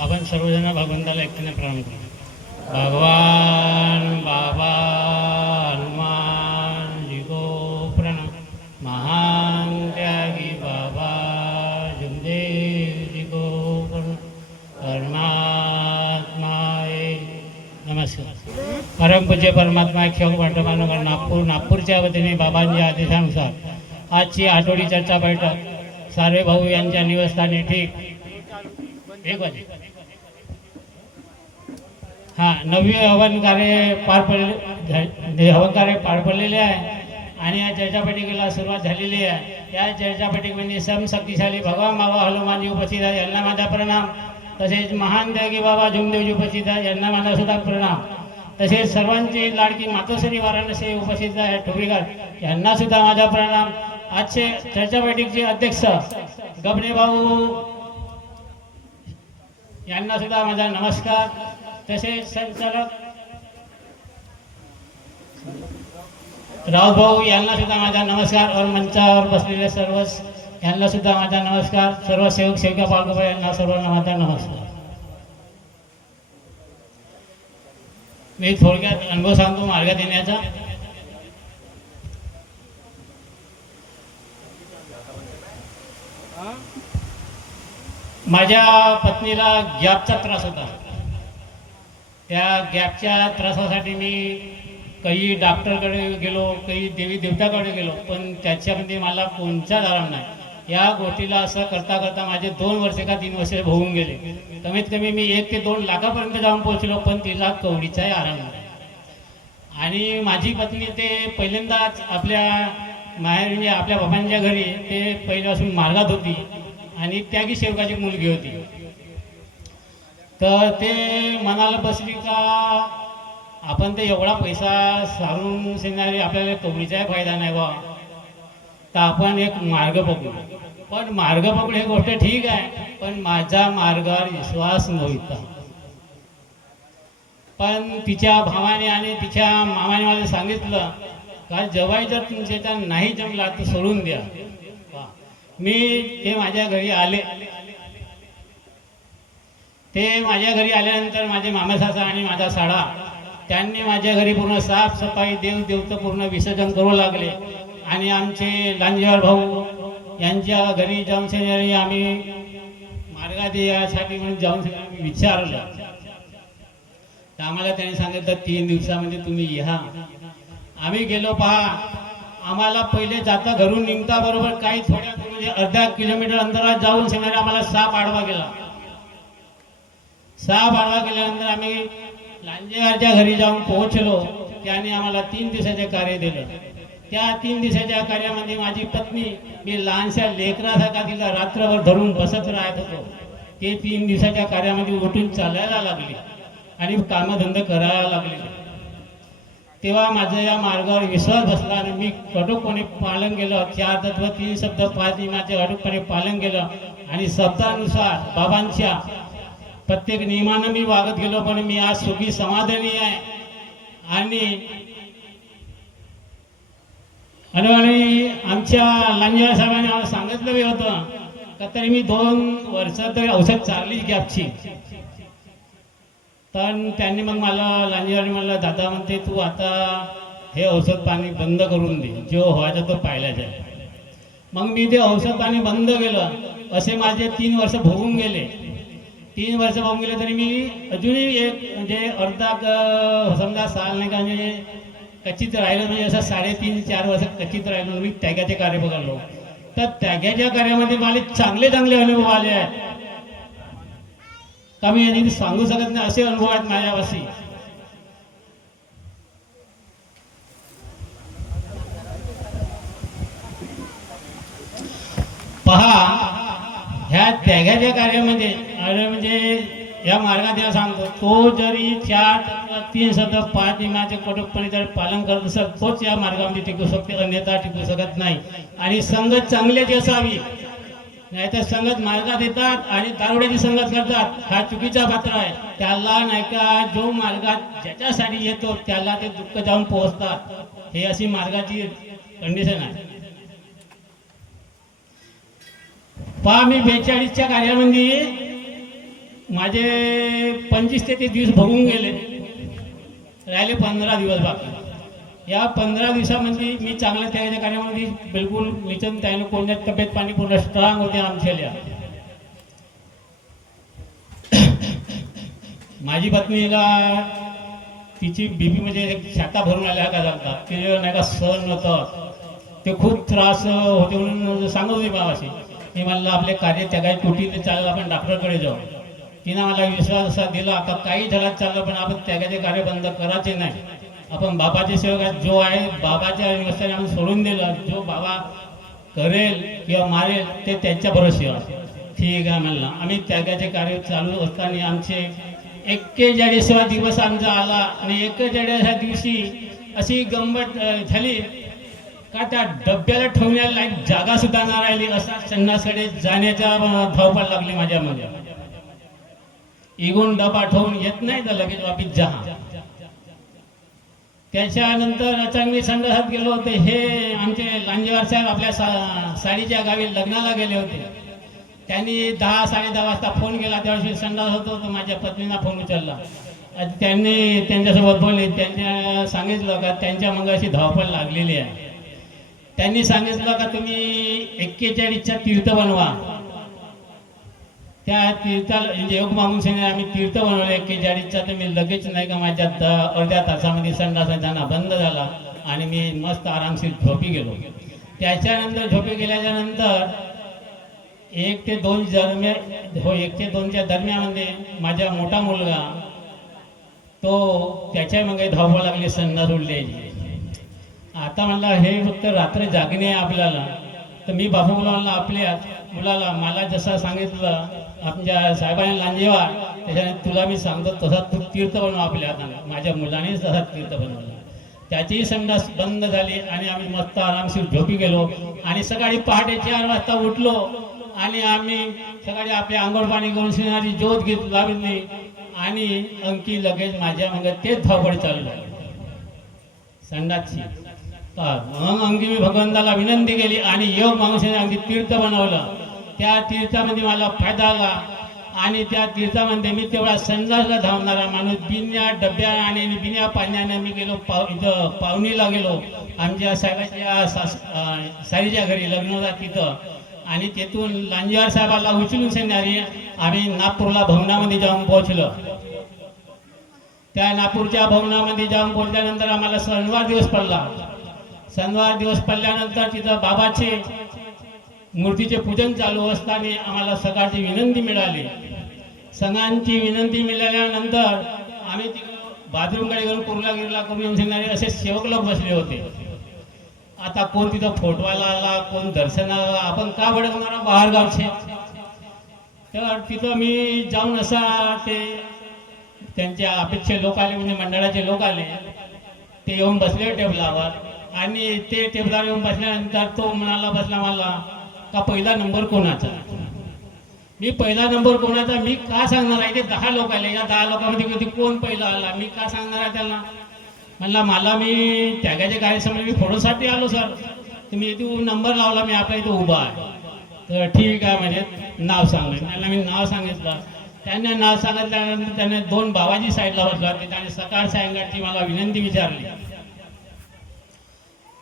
आपण सर्वजण भगवंताला एकट्याने प्रणाम करू. भगवान बाबा हनुमान जी को प्रणाम. महान त्यागी बाबा जमदेव जी को प्रणाम. परमात्मा नमस्कार. परमपूज्य परमात्मा क्षोभ वाटपानुसार नागपूरच्या वतीने बाबांच्या आदेशानुसार आजची आठवडी चर्चा बैठक सारे भाऊ यांच्या निवासस्थानी ठीक 1 वाजे नववे हवन कार्य पार पडलेले आहे आणि या चर्चा बैठकीला सुरुवात झालेली आहे. या चर्चा बैठकीमध्ये समशक्तिशाली भगवान बाबा हनुमानजी उपस्थित आहेत, यांना माझा प्रणाम. तसेच महान त्यागी बाबा झुमदेवजी उपस्थित आहेत, यांना माझा सुद्धा प्रणाम. तसेच सर्वांची लाडकी मातोश्री वाराणसी उपस्थित आहे ठोबीकर, यांना सुद्धा माझा प्रणाम. आजचे चर्चा बैठकीचे अध्यक्ष गबणे भाऊ यांना सुद्धा माझा नमस्कार. तसेच संचालक राव भाऊ यांना सुद्धा माझा नमस्कार और मंचावर बसलेले सर्व यांना सुद्धा माझा नमस्कार. सर्व सेवक सेविका पालकबाई यांना सर्वांना माझा नमस्कार. मी थोडक्यात अनुभव सांगतो मार्गात येण्याचा. माझ्या पत्नीला गॅपचा त्रास होता. त्या गॅपच्या त्रासासाठी मी काही डॉक्टरकडे गेलो, काही देवी देवताकडे गेलो, पण त्याच्यामध्ये मला कोणताच आराम नाही. या गोष्टीला असं करता करता माझे 2 वर्ष का 3 वर्ष होऊन गेले. कमीत कमी मी 1 ते 2 लाखापर्यंत जाऊन पोहोचलो, पण तिला कवडीचाही आराम नाही. आणि माझी पत्नी ते पहिल्यांदाच आपल्या माहेर म्हणजे आपल्या बाबांच्या घरी ते पहिल्यापासून मार्गात होती आणि त्यागी सेवकाची मुलगी होती. तर ते मनाला बसली का आपण ते एवढा पैसा सारून सेनारी आपल्याला कवडीचाही फायदा नाही बा, तर आपण एक मार्ग पकडू. पण मार्ग पकडू ही गोष्ट ठीक आहे, पण माझा मार्गावर विश्वास नव्हता. पण तिच्या भावाने आणि तिच्या मामाने मला सांगितलं का जवाई जर तुमच्या नाही जमला तर सोडून द्या. मी ते माझ्या घरी आले. ते माझ्या घरी आल्यानंतर माझे मामासासा आणि माझा साडा त्यांनी माझ्या घरी पूर्ण साफसफाई देवदेवतं पूर्ण विसर्जन करू लागले. आणि आमचे लांजेवार भाऊ यांच्या घरी जाऊन शेजारी आम्ही मार्गात यासाठी म्हणून जाऊन आम्ही विचारलं. तर आम्हाला त्यांनी सांगितलं 3 दिवसामध्ये तुम्ही या. आम्ही गेलो. पहा, आम्हाला पहिले जाता घरून निघता बरोबर काही थोड्या म्हणजे अर्धा किलोमीटर अंतरात जाऊन शेजारी आम्हाला साप आडवा गेला. साप आडवा गेल्यानंतर आम्ही लांजेवारच्या घरी जाऊन पोहोचलो. त्याने आम्हाला 3 दिवसाचे कार्य दिलं. त्या 3 दिवसाच्या कार्यामध्ये माझी पत्नी मी लहानशा लेकरासारखा तिला रात्रभर धरून बसत राहत होतो. ते 3 दिवसाच्या कार्यामध्ये उठून चालायला लागली आणि कामधंदा करायला लागले. तेव्हा माझं या मार्गावर विश्वास बसला आणि मी कटोकपणे पालन केलं. 4 तत्व 3 शब्द 5 नियमाचे अटूकपणे पालन केलं आणि शब्दानुसार बाबांच्या प्रत्येक नियमानं मी वागत गेलो. पण मी आज सुखी समाधानी आहे. आणि आमच्या लांजेवार साहेबांनी मला सांगितलं बी होतं का तरी मी 2 वर्ष तरी औषध चालली गॅपची. पण त्यांनी मग मला लांजेवारी म्हणलं, दादा म्हणते तू आता हे औषध पाणी बंद करून दे, जो व्हायचा तो पाहिला जाईल. मग मी ते औषध पाणी बंद केलं. असे माझे 3 वर्ष भोगून गेले. 3 वर्ष होऊन गेले तरी मी अजूनही एक म्हणजे अर्धा समजा साल नाही का म्हणजे कच्चीत राहिलं. म्हणजे असं 3.5-4 वर्ष कच्चीत राहिलो. मी त्यागाचे कार्य बघालो. तर त्यागाच्या कार्यामध्ये मला चांगले अनुभव आले आहेत का मी यांनी सांगू शकत नाही. असे अनुभव आहेत माझ्यापाशी. पहा, ह्या त्यागाच्या कार्यामध्ये म्हणजे या मार्गात सांगतो तो जरी 4 3 शब्द 5 नियमाचे कटोकपणे जर पालन करत असेल तोच या मार्गामध्ये टिकू शकते, अन्यथा टिकू शकत नाही. आणि संगत चांगल्याची असावी, नाहीतर संगत मार्गात येतात आणि दारुड्याची संगत करतात. हा चुकीचा पात्र आहे. त्याला नाही का जो मार्गात ज्याच्यासाठी येतो त्याला ते दुःख जाऊन पोहोचतात. हे अशी मार्गाची कंडिशन आहे. पहा, मी 42च्या कार्यामध्ये माझे 25 ते 30 दिवस भरून गेले, राहिले 15 दिवस बाकी. या 15 दिवसामध्ये मी चांगल्या त्याच्या कार्यामध्ये बिलकुल निचन त्याने कोणत्या तब्येत पाणी पूर्ण स्ट्रॉंग होते आमच्या. माझी पत्नीला तिची बीपी म्हणजे छाता भरून आल्या का जातात, ते नाही का सहन नव्हतं, ते खूप त्रास होते म्हणून सांगत होती बाबाशी. मी म्हणलं आपले कार्य त्या काही कुठे चालेल, आपण डॉक्टरकडे जाऊ. तिनं मला विश्वास असा दिला का काही झाला चाललं पण आपण त्यागाचे कार्य बंद करायचे नाही. आपण बाबाचे सेवक जो आहे बाबाच्या व्यवस्थेने आपण सोडून दिलं, जो बाबा करेल किंवा मारेल ते त्यांच्या भरोश्यावर. ठीक आहे म्हणलं. आम्ही त्यागाचे कार्य चालू असताना आमचे 41वा दिवस आमचा आला आणि 41व्या दिवशी अशी गंमत झाली का त्या डब्याला ठेवण्याला एक जागा सुद्धा न राहिली, असा संडासकडे जाण्याचा धावपळ लागली माझ्या मध्ये. इगून डबा ठेवून येत नाही तर लगेच वापिस जहा. त्याच्यानंतर अचानक मी संडासात गेलो होते. हे आमचे लांजेवार साहेब आपल्या साडीच्या गावी लग्नाला गेले होते. त्यांनी 10-10:30 वाजता फोन केला, त्यावेळेस संडास होतो तर माझ्या पत्नीला फोन उचलला. त्यांनी त्यांच्यासोबत बोलले, त्यांनी सांगितलं का त्यांच्या मग अशी धावपळ लागलेली आहे. त्यांनी सांगितलं का तुम्ही 41चा तीर्थ बनवा. त्या तीर्थाला म्हणजे योग मागून सांगितलं आम्ही तीर्थ बनवलं 41चा. तर मी लगेच नाही का माझ्या अर्ध्या तासामध्ये संडास जाणं बंद झाला आणि मी मस्त आरामशीर झोपी गेलो. त्याच्यानंतर झोपी गेल्याच्या नंतर 1 ते 2 दरम्यान 1 ते 2च्या दरम्यानमध्ये माझा मोठा मुलगा तो त्याच्या मग धावपळ लागली संडास उडल्याची. आता म्हणला हे फक्त रात्र जागणे आहे आपल्याला. तर मी बाबू म्हणला आपल्या मुलाला मला जसं सांगितलं आमच्या साहेबांनी लांजेवार, त्याच्याने तुला मी सांगतो तसा तू तीर्थ बनव आपल्या हाताने. माझ्या मुलाने तसा तीर्थ बनवला. त्याचीही संडास बंद झाली आणि आम्ही मस्त आरामशीर झोपी गेलो. आणि सकाळी पहाटे 4 वाजता उठलो आणि आम्ही सकाळी आपले आंघोळ पाणी करून सिनारी ज्योत घेत लावली आणि अंकी लगेच माझ्या मग तेच धावपळ चालू झाली संडासची. मग अंगी मी भगवंताला विनंती केली आणि योग माणसाने अगदी तीर्थ बनवलं. त्या तीर्थामध्ये मला फायदा आला आणि त्या तीर्थामध्ये मी तेवढा संडासला धावणारा माणूस बिन्या डब्या आणि बिन्या पाण्याने मी गेलो इथं पाहुणीला गेलो. आमच्या साहेबाच्या सारीच्या घरी लग्न होता तिथं. आणि तिथून लांजेवार साहेबाला उचलून सांगणारी आम्ही नागपूरला भवनामध्ये जाऊन पोहोचलो. त्या नागपूरच्या भवनामध्ये जाऊन पोहोचल्यानंतर आम्हाला शनिवार दिवस पडला. शनिवार दिवस पडल्यानंतर तिथं बाबाचे मूर्तीचे पूजन चालू असताना आम्हाला सकाळची विनंती मिळाली. सगळ्यांची विनंती मिळाल्यानंतर आम्ही तिकडं बाथरूमकडे घेऊन कुर्ला करून सांगणारे असे सेवक लोक बसले होते. आता कोण तिथं फोटवाला आला, कोण दर्शनाला आला, आपण का भडकणार बाहेर गावचे. तर तिथं मी जाऊन असा ते त्यांच्या अपेक्षे लोक आले म्हणजे मंडळाचे लोक आले. ते येऊन बसले टेबलावर आणि ते टेबलावर येऊन बसल्यानंतर तो म्हणाला बसला मला का पहिला नंबर कोणाचा. मी पहिला नंबर कोणाचा मी का सांगणार आहे. ते 10 लोक आले. या 10 लोकांमध्ये कधी कोण पहिला आला मी का सांगणार आहे त्याला. म्हणला मला मी त्यागाच्या कार्यक्रमाला मी फोटोसाठी आलो सर. तर मी इथे नंबर लावला, मी आपल्या इथे उभा आहे. तर ठीक आहे म्हणजे नाव सांगलं. त्यांना मी नाव सांगितलं. त्यांनी नाव सांगितल्यानंतर त्याने 2 बाबाजी साईडला बसला होते. त्याने सकाळ सायंकाळची मला विनंती विचारली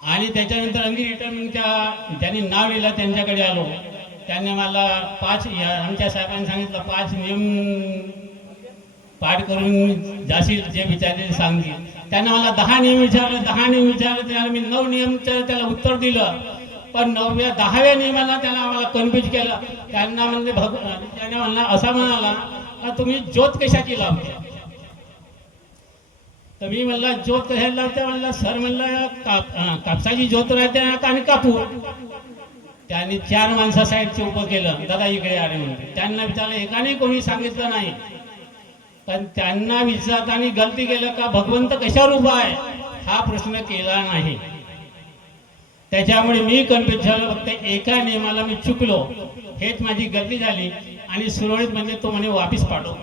आणि त्याच्यानंतर अंगी रिटर्नच्या त्यांनी नाव लिहिलं. त्यांच्याकडे आलो. त्यांनी मला 5 आमच्या साहेबांनी सांगितलं 5 नियम पाठ करून जाशील जे विचारले सांगतील. त्यांना मला 10 नियम विचारले. 10 नियम विचारले त्याला मी 9 नियमचं त्याला उत्तर दिलं. पण 9व्या 10व्या नियमाला त्याला आम्हाला कन्फ्यूज केलं. त्यांना म्हणजे त्याने म्हणला असा म्हणाला का तुम्ही ज्योत कशाची लावते. तर मी म्हणला ज्योत कशाला लावते. म्हणला सर म्हणला कापसाची ज्योत राहते आणि कापूर. त्यांनी 4 माणसा साईडचे उभं केलं. दादा इकडे आले म्हणते. त्यांना विचारलं एकाने कोणी सांगितलं नाही. पण त्यांना विचारताना गलती केलं का भगवंत कशावर उभा आहे हा प्रश्न केला नाही. त्याच्यामुळे मी कन्फ्युज झालो. फक्त एका नियमाला मी चुकलो, हेच माझी गलती झाली. आणि सुरळीत म्हणजे तो म्हणे वापिस पाठव.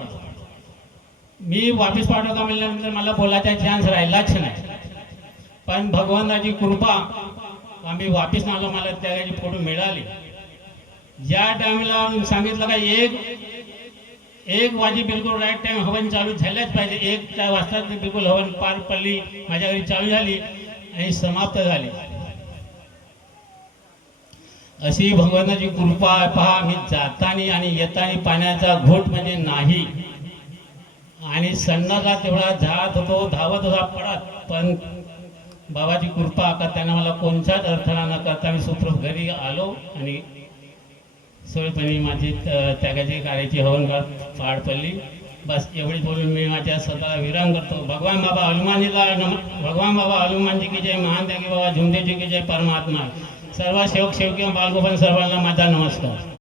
मी वापिस पाठव का म्हणल्यानंतर मला बोलायचा चान्स राहिलाच नाही. पण भगवंताची कृपा आम्ही वापिस आलो. मला त्याची फोटो मिळाली. ज्या टाइमला सांगितलं का 1 वाजे बिलकुल राईट टाइम हवन चालू झाल्याच पाहिजे. 1 वाजता बिलकुल हवन पार पडली, माझ्या घरी चालू झाली आणि समाप्त झाली. अशी भगवानाची कृपा आहे. पहा, मी जातानी आणि येतानी पाण्याचा घोट म्हणजे नाही. आणि संडासला तेवढा जात होतो, धावत होता पडत, पण बाबाची कृपा का त्यांना मला कोणत्याच अडथळा न करता मी सुखरूप घरी आलो आणि सोयीपणी माझी त्यागाची कार्याची हवन पार पडली. बस एवढी बोलून मी माझ्या स्वतःला विराम करतो. भगवान बाबा हनुमानजीला भगवान बाबा हनुमानजी की जय, महान त्यागी बाबा झुमदेवजी की जय. परमात्मा सर्व सेवक सेवकी बालगोपाल सर्वांना माझा नमस्कार.